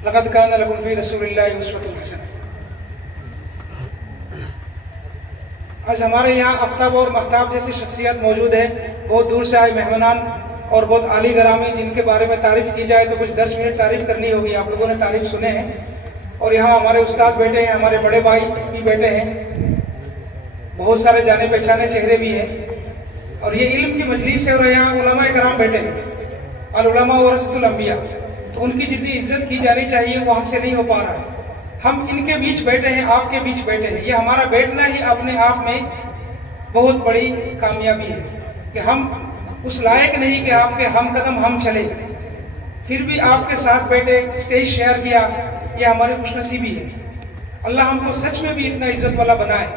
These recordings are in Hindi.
लक़द कान लकुम फ़ी रसूलिल्लाहि उस्वतुन हसनह। आज हमारे यहाँ आफ्ताब और महताब जैसी शख्सियत मौजूद है, बहुत दूर से आए मेहमानान और बहुत आली गरामी, जिनके बारे में तारीफ की जाए तो कुछ 10 मिनट तारीफ करनी होगी। आप लोगों ने तारीफ सुने हैं और यहाँ हमारे उस्ताद बैठे हैं, हमारे बड़े भाई भी बैठे हैं, बहुत सारे जाने पहचाने चेहरे भी हैं और ये इल्म की मजलिस है और यहाँ उलमा कराम बैठे हैं, अल उलमा वरसतुल अंबिया, तो उनकी जितनी इज्जत की जानी चाहिए वो हमसे नहीं हो पा रहा है। हम इनके बीच बैठे हैं, आपके बीच बैठे हैं, ये हमारा बैठना ही अपने आप में बहुत बड़ी कामयाबी है कि हम उस लायक नहीं कि आपके हम कदम हम चले, फिर भी आपके साथ बैठे, स्टेज शेयर किया, ये हमारी खुशनसीबी है। अल्लाह हमको सच में भी इतना इज्जत वाला बनाए।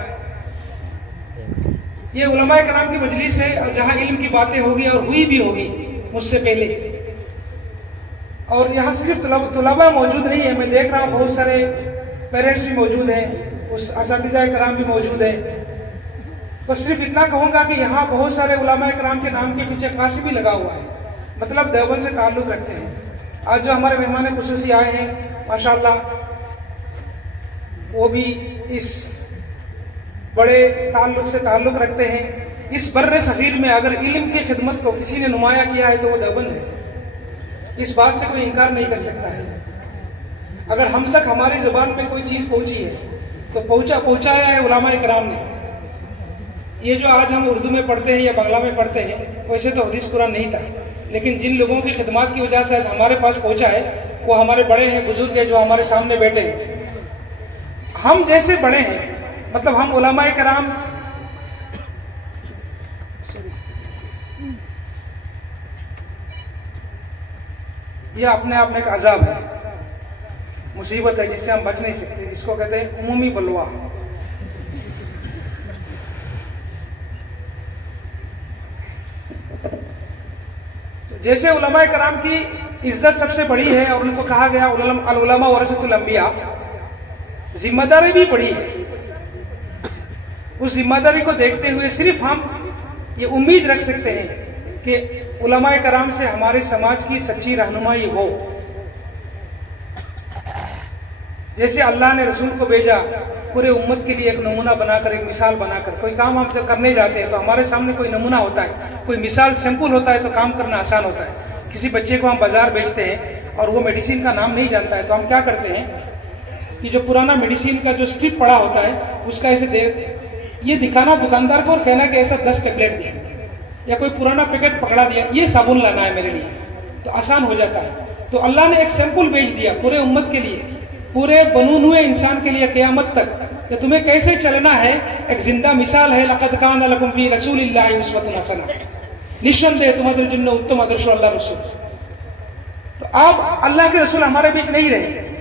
ये उलमा कराम की मजलिस है और जहाँ इल्म की बातें होगी और हुई भी होगी मुझसे पहले, और यहाँ सिर्फ तुलबा मौजूद नहीं है, मैं देख रहा हूँ बहुत सारे पेरेंट्स भी मौजूद हैं, उस असातिज़ा कराम भी मौजूद है। बस सिर्फ इतना कहूँगा कि यहाँ बहुत सारे उलमा कराम के नाम के पीछे काशी भी लगा हुआ है, मतलब देवबंद से ताल्लुक़ रखते हैं। आज जो हमारे मेहमान खुसूसी आए हैं माशाअल्लाह, वो भी इस बड़े ताल्लुक़ से ताल्लुक़ रखते हैं। इस बर्रे सग़ीर में अगर इल्म की खिदमत को किसी ने नुमाया किया है तो वो देवबंद है, इस बात से कोई इनकार नहीं कर सकता है। अगर हम तक हमारी जुबान पे कोई चीज पहुंची है तो पहुंचाया है उलमा कराम ने। ये जो आज हम उर्दू में पढ़ते हैं या बांग्ला में पढ़ते हैं, वैसे तो हदीस कुरान नहीं था, लेकिन जिन लोगों की खिदमत की वजह से आज हमारे पास पहुंचा है वो हमारे बड़े हैं, बुजुर्ग हैं, जो हमारे सामने बैठे हैं। हम जैसे बड़े हैं, मतलब हम उलमा कराम यह अपने आप में एक अजाब है, मुसीबत है जिससे हम बच नहीं सकते, जिसको कहते हैं उमूमी बलवा। जैसे उलमा कराम की इज्जत सबसे बड़ी है और उनको कहा गया अल उलमा वरसतुल अंबिया, जिम्मेदारी भी बड़ी है। उस जिम्मेदारी को देखते हुए सिर्फ हम ये उम्मीद रख सकते हैं कि उलमा कराम से हमारे समाज की सच्ची रहनुमाई हो। जैसे अल्लाह ने रसूल को भेजा पूरे उम्मत के लिए एक नमूना बनाकर, एक मिसाल बनाकर। कोई काम हम जब करने जाते हैं तो हमारे सामने कोई नमूना होता है, कोई मिसाल सैंपल होता है तो काम करना आसान होता है। किसी बच्चे को हम बाजार बेचते हैं और वो मेडिसिन का नाम नहीं जानता है तो हम क्या करते हैं कि जो पुराना मेडिसिन का जो स्ट्रिप पड़ा होता है उसका ऐसे ये दिखाना दुकानदार को और कहना कि ऐसा 10 टेबलेट दिए, या कोई पुराना पैकेट पकड़ा दिया, ये साबुन लाना है मेरे लिए, तो आसान हो जाता है। तो अल्लाह ने एक सैंपल भेज दिया पूरे उम्मत के लिए, पूरे बनून हुए इंसान के लिए क़यामत तक, कि तुम्हें कैसे चलना है। एक जिंदा मिसाल है, लक़द कान लकुम फ़ी रसूलिल्लाहि उस्वतुन हसनह, निस्संदेह तुम्हारे जिन्न उत्तम आदर्श अल्लाह रसूल। तो अब अल्लाह के रसूल हमारे बीच नहीं रहे,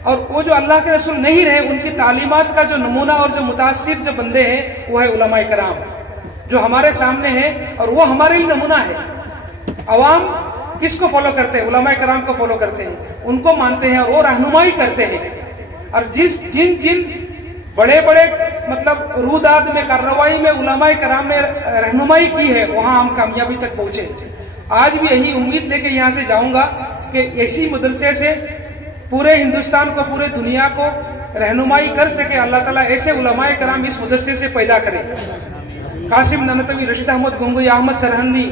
और वो जो अल्लाह के रसूल नहीं रहे उनकी तालीमात का जो नमूना और जो मुतासिर जो बंदे हैं वो है उलमा कराम, जो हमारे सामने है और वो हमारे लिए नमूना है। अवाम किसको फॉलो करते हैं? उलमा कराम को फॉलो करते हैं, उनको मानते हैं और वो रहनुमाई करते हैं। और जिन बड़े बड़े मतलब रूदाद में कार्रवाई में उलमा कराम ने रहनुमाई की है, वहां हम कामयाबी तक पहुंचे। आज भी यही उम्मीद लेके यहाँ से जाऊंगा कि ऐसी मदरसे से पूरे हिंदुस्तान को, पूरे दुनिया को रहनुमाई कर सके अल्लाह ताला। ऐसे उलमा कराम इस मदरसे से पैदा करे। कासिम ननतवी, रशीद अहमद गंगोई, अहमद सरहंदी,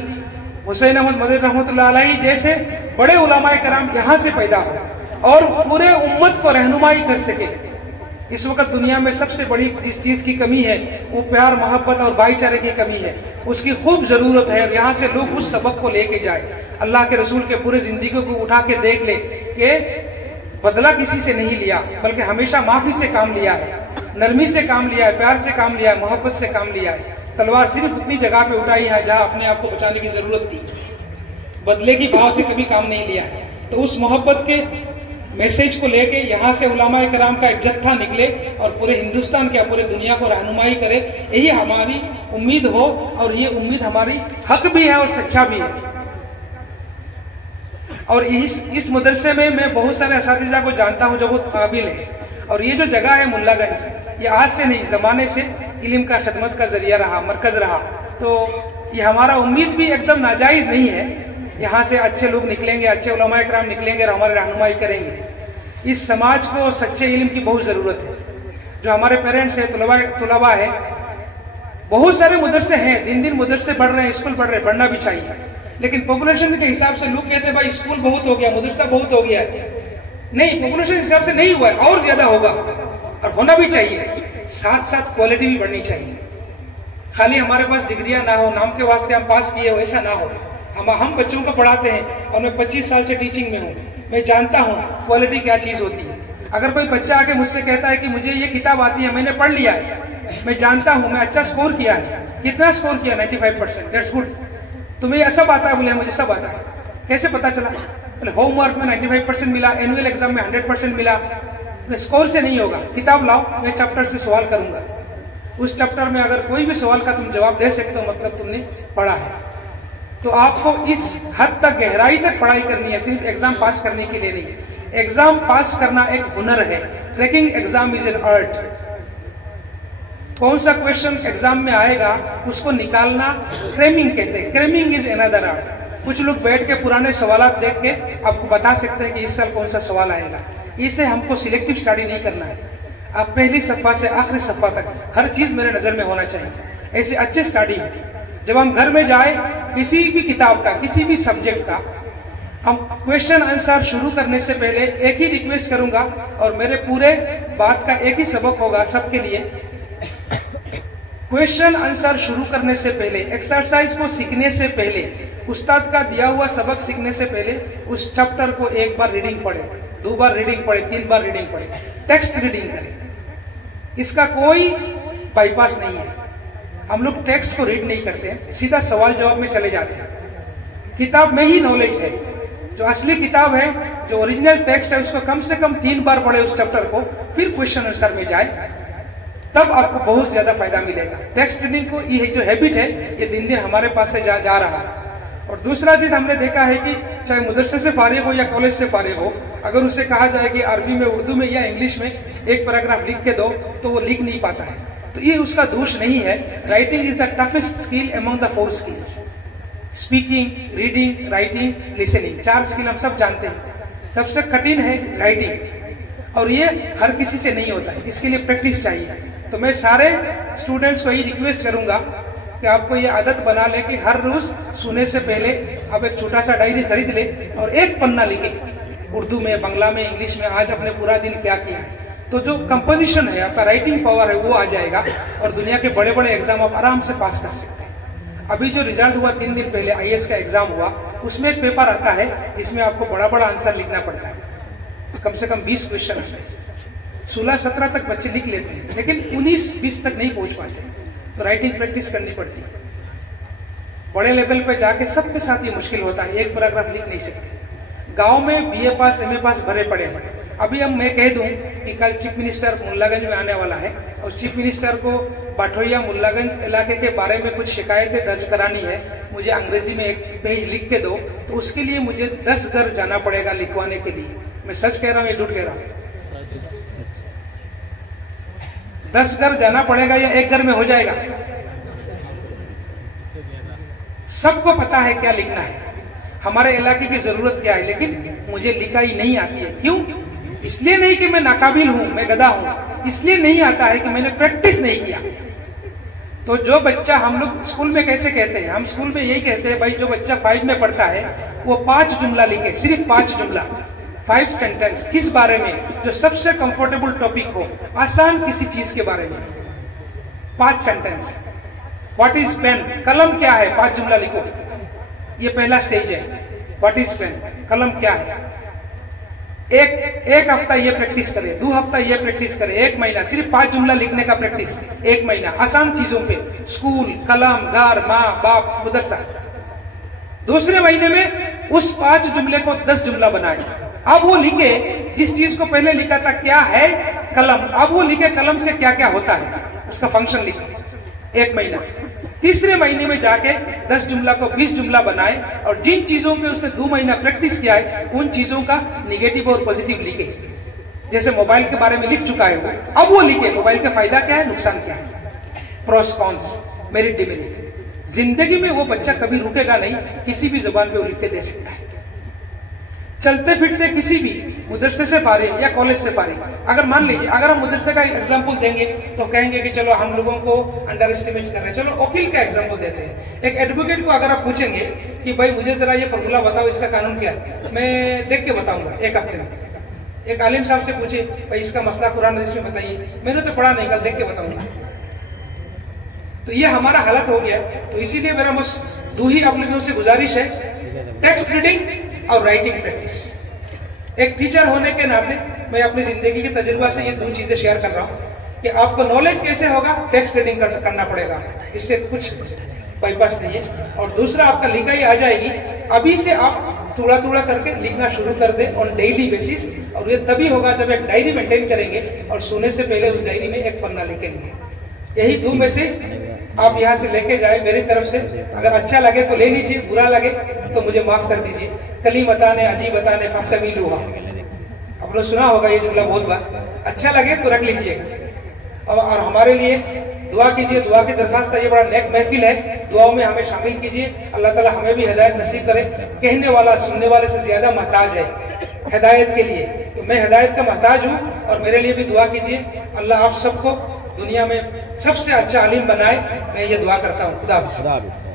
हुसैन अहमद मदनी रहमतुल्लाह अलैहि जैसे बड़े उलमा कराम यहाँ से पैदा हो और पूरे उम्मत को रहनुमाई कर सके। इस वक्त दुनिया में सबसे बड़ी जिस चीज की कमी है वो प्यार, मोहब्बत और भाईचारे की कमी है, उसकी खूब जरूरत है। और यहाँ से लोग उस सबक को लेके जाए। अल्लाह के रसूल के पूरे जिंदगी को उठा के देख ले कि बदला किसी से नहीं लिया, बल्कि हमेशा माफी से काम लिया है, नरमी से काम लिया है, प्यार से काम लिया है, मोहब्बत से काम लिया है। तलवार सिर्फ उतनी जगह पे उठाई है जहां अपने आप को बचाने की जरूरत थी, बदले की भाव से कभी काम नहीं लिया है। तो उस मोहब्बत के मैसेज को लेके यहाँ से उलमा कराम का एक जत्था निकले और पूरे हिंदुस्तान के, पूरे दुनिया को रहनुमाई करे, यही हमारी उम्मीद हो। और ये उम्मीद हमारी हक भी है और सच्चा भी है। और इस मदरसे में मैं बहुत सारे असातिज़ा को जानता हूँ जो बहुत काबिल है। और ये जो जगह है मुल्लागंज, ये आज से नहीं, जमाने से इल्म का खिदमत का जरिया रहा, मरकज रहा। तो ये हमारा उम्मीद भी एकदम नाजायज नहीं है। यहाँ से अच्छे लोग निकलेंगे, अच्छे उलमा कराम निकलेंगे और हमारी रहनुमाई करेंगे। इस समाज को सच्चे इल्म की बहुत जरूरत है। जो हमारे पेरेंट्स है, तुलबा है, बहुत सारे मदरसे हैं, दिन दिन मदरसे बढ़ रहे हैं, स्कूल बढ़ रहे हैं, बढ़ना भी चाहिए, लेकिन पॉपुलेशन के हिसाब से लोग कहते हैं भाई स्कूल बहुत हो गया, मदरसा बहुत हो गया। नहीं, पॉपुलेशन के हिसाब से नहीं हुआ है, और ज्यादा होगा और होना भी चाहिए। साथ साथ क्वालिटी भी बढ़नी चाहिए। खाली हमारे पास डिग्रियां ना हो, नाम के वास्ते हम पास किए हो, ऐसा ना हो। हम बच्चों को पढ़ाते हैं और मैं 25 साल से टीचिंग में हूँ, मैं जानता हूँ क्वालिटी क्या चीज होती है। अगर कोई बच्चा आके मुझसे कहता है कि मुझे ये किताब आती है, मैंने पढ़ लिया है, मैं जानता हूँ, मैं अच्छा स्कोर किया है, कितना स्कोर किया, 95%, दैट्स गुड। तुम्हें सब आता है? बोले मुझे सब आता है। कैसे पता चला? बोले होमवर्क में 95% मिला, एनुअल एग्जाम में 100% मिला। स्कोर से नहीं होगा, किताब लाओ, मैं चैप्टर से सवाल करूंगा, उस चैप्टर में अगर कोई भी सवाल का तुम जवाब दे सकते हो, मतलब तुमने पढ़ा है। तो आपको इस हद तक, गहराई तक पढ़ाई करनी है, सिर्फ एग्जाम पास करने के लिए नहीं। एग्जाम पास करना एक हुनर है। Cracking exam is an art. कौन सा क्वेश्चन एग्जाम में आएगा उसको निकालना क्रेमिंग कहते हैं। क्रेमिंग इज अनदर आर्ट। कुछ लोग बैठ के पुराने सवाल देख के आपको बता सकते हैं कि इस साल कौन सा सवाल आएगा। इसे हमको सिलेक्टिव स्टडी नहीं करना है। अब पहली सफ़ा से आखिरी सफ़ा तक हर चीज मेरे नजर में होना चाहिए। ऐसे अच्छे स्टडी, जब हम घर में जाए किसी भी किताब का, किसी भी सब्जेक्ट का, हम क्वेश्चन आंसर शुरू करने से पहले एक ही रिक्वेस्ट करूंगा, और मेरे पूरे बात का एक ही सबक होगा सबके लिए। क्वेश्चन आंसर शुरू करने से पहले, एक्सरसाइज को सीखने से पहले, उस्ताद का दिया हुआ सबक सीखने से पहले उस चैप्टर को एक बार रीडिंग पढ़े, 2 बार रीडिंग पढ़े, 3 बार रीडिंग पढ़े, टेक्स्ट रीडिंग करें। इसका कोई बाईपास नहीं है। हम लोग टेक्स्ट को रीड नहीं करते हैं, सीधा सवाल जवाब में चले जाते हैं। किताब में ही नॉलेज है। जो असली किताब है, जो ओरिजिनल टेक्स्ट है, उसको कम से कम 3 बार पढ़े उस चैप्टर को, फिर क्वेश्चन आंसर में जाए, तब आपको बहुत ज्यादा फायदा मिलेगा। टेक्स्ट रीडिंग को ये जो हैबिट है, ये दिन दिन हमारे पास से जा रहा है। और दूसरा चीज हमने देखा है कि चाहे मदरसे से फारिग हो या कॉलेज से फारिग हो, अगर उसे कहा जाए कि अरबी में, उर्दू में या इंग्लिश में एक पैराग्राफ लिख के दो, तो वो लिख नहीं पाता है। तो ये उसका दोष नहीं है। Writing is the toughest skill among the 4 skills. Speaking, reading, writing, listening, 4 skill हम सब जानते हैं। सबसे कठिन है राइटिंग, और ये हर किसी से नहीं होता है, इसके लिए प्रैक्टिस चाहिए। तो मैं सारे स्टूडेंट्स को यही रिक्वेस्ट करूंगा कि आपको ये आदत बना ले कि हर रोज सोने से पहले आप एक छोटा सा डायरी खरीद ले और एक पन्ना लिखे, उर्दू में, बांग्ला में, इंग्लिश में, आज अपने पूरा दिन क्या किया है। तो जो कंपोजिशन है, आपका राइटिंग पावर है, वो आ जाएगा और दुनिया के बड़े बड़े एग्जाम आप आराम से पास कर सकते हैं। अभी जो रिजल्ट हुआ 3 दिन पहले, IAS का एग्जाम हुआ, उसमें एक पेपर आता है जिसमें आपको बड़ा बड़ा आंसर लिखना पड़ता है। कम से कम 20 क्वेश्चन आते हैं। 16-17 तक बच्चे लिख लेते हैं, लेकिन 19-20 तक नहीं पहुंच पाते। तो राइटिंग प्रैक्टिस करनी पड़ती है। बड़े लेवल पे जाके सबके साथ ये मुश्किल होता है, एक पैराग्राफ लिख नहीं सकते। गांव में BA पास, MA पास भरे पड़े हैं। अभी हम मैं कह दूं कि कल चीफ मिनिस्टर मुल्लागंज में आने वाला है और चीफ मिनिस्टर को बाठोइया मुल्लागंज इलाके के बारे में कुछ शिकायतें दर्ज करानी है, मुझे अंग्रेजी में एक पेज लिख के दो, तो उसके लिए मुझे 10 घर जाना पड़ेगा लिखवाने के लिए। मैं सच कह रहा हूं या झूठ कह रहा हूं? 10 घर जाना पड़ेगा या एक घर में हो जाएगा? सबको पता है क्या लिखना है, हमारे इलाके की जरूरत क्या है, लेकिन मुझे लिखाई नहीं आती है। क्यों? इसलिए नहीं कि मैं नाकाबिल हूं, मैं गधा हूं, इसलिए नहीं आता है कि मैंने प्रैक्टिस नहीं किया। तो जो बच्चा, हम लोग स्कूल में कैसे कहते हैं, हम स्कूल में यही कहते हैं भाई, जो बच्चा 5 में पढ़ता है वो 5 जुमला लिखे, सिर्फ 5 जुमला, 5 सेंटेंस, किस बारे में, जो सबसे कंफर्टेबल टॉपिक हो, आसान किसी चीज के बारे में, 5 सेंटेंस। व्हाट इज पेन, कलम क्या है, 5 जुमला लिखो। ये पहला स्टेज है। व्हाट इज पेन, कलम क्या है। एक हफ्ता ये प्रैक्टिस करे, 2 हफ्ता ये प्रैक्टिस करे, 1 महीना सिर्फ 5 जुमला लिखने का प्रैक्टिस, 1 महीना आसान चीजों पे, स्कूल, कलम, घर, माँ बाप, मदरसा। दूसरे महीने में उस 5 जुमले को 10 जुमला बनाए। अब वो लिखे जिस चीज को पहले लिखा था क्या है, कलम, अब वो लिखे कलम से क्या क्या होता है, उसका फंक्शन लिखे, 1 महीना। तीसरे महीने में जाके 10 जुमला को 20 जुमला बनाए और जिन चीजों पे उसने 2 महीना प्रैक्टिस किया है, उन चीजों का निगेटिव और पॉजिटिव लिखे। जैसे मोबाइल के बारे में लिख चुका है वो, अब वो लिखे मोबाइल का फायदा क्या है, नुकसान क्या है, प्रोस कॉन्स, मेरिट डिमेरिट। जिंदगी में वो बच्चा कभी रुकेगा नहीं, किसी भी जुबान पे वो लिख के दे सकता है। चलते फिरते किसी भी मदरसे से फारिग या कॉलेज से फारिग, अगर मान लीजिए अगर हम मदरसे का एग्जाम्पल देंगे तो कहेंगे कि चलो हम लोगों को अंडर एस्टिमेट कर रहे हैं, चलो वकील का एग्जाम्पल देते हैं। एक एडवोकेट को अगर आप पूछेंगे कि भाई मुझे जरा ये फॉर्मूला बताओ, इसका कानून क्या है, मैं देख के बताऊंगा एक हफ्ते में। एक आलिम साहब से पूछे भाई इसका मसला कुरान हदीस में बताइए, मैंने तो पढ़ा नहीं, कल देख के बताऊंगा। तो ये हमारा हालत हो गया। तो इसीलिए मेरा बस दो ही आप लोगों से गुजारिश है, टेक्स्ट रीडिंग और राइटिंग प्रैक्टिस। एक टीचर होने के नाते मैं अपनी जिंदगी के तजुर्बा से ये दो चीजें शेयर कर रहा हूँ कि आपको नॉलेज कैसे होगा, टेक्स्ट रीडिंग करना पड़ेगा, इससे कुछ बाईपास नहीं है। और दूसरा आपका लिखाई आ जाएगी, अभी से आप थोड़ा थोड़ा करके लिखना शुरू कर दें ऑन डेली बेसिस, और ये तभी होगा जब एक डायरी मेंटेन करेंगे और सोने से पहले उस डायरी में एक पन्ना लिखेंगे। यही दो मैसेज आप यहाँ से लेके जाए मेरी तरफ से। अगर अच्छा लगे तो ले लीजिए, बुरा लगे तो मुझे माफ कर दीजिए। कली बताने अजीब बताने फख्तमीलुहा, आपने सुना होगा ये जुमला बहुत बार। अच्छा लगे तो रख लीजिएगा। और हमारे लिए दुआ कीजिए, दुआ की दरखास्त है, ये बड़ा नेक महफिल है, दुआओं में हमें शामिल कीजिए। अल्लाह ताला हमें भी हिदायत नसीब करे। कहने वाला सुनने वाले से ज्यादा मोहताज है हिदायत के लिए, तो मैं हिदायत का मोहताज हूँ, और मेरे लिए भी दुआ कीजिए। अल्लाह आप सबको दुनिया में सबसे अच्छा आलिम बनाए, मैं ये दुआ करता हूँ। खुदा हाफिज़।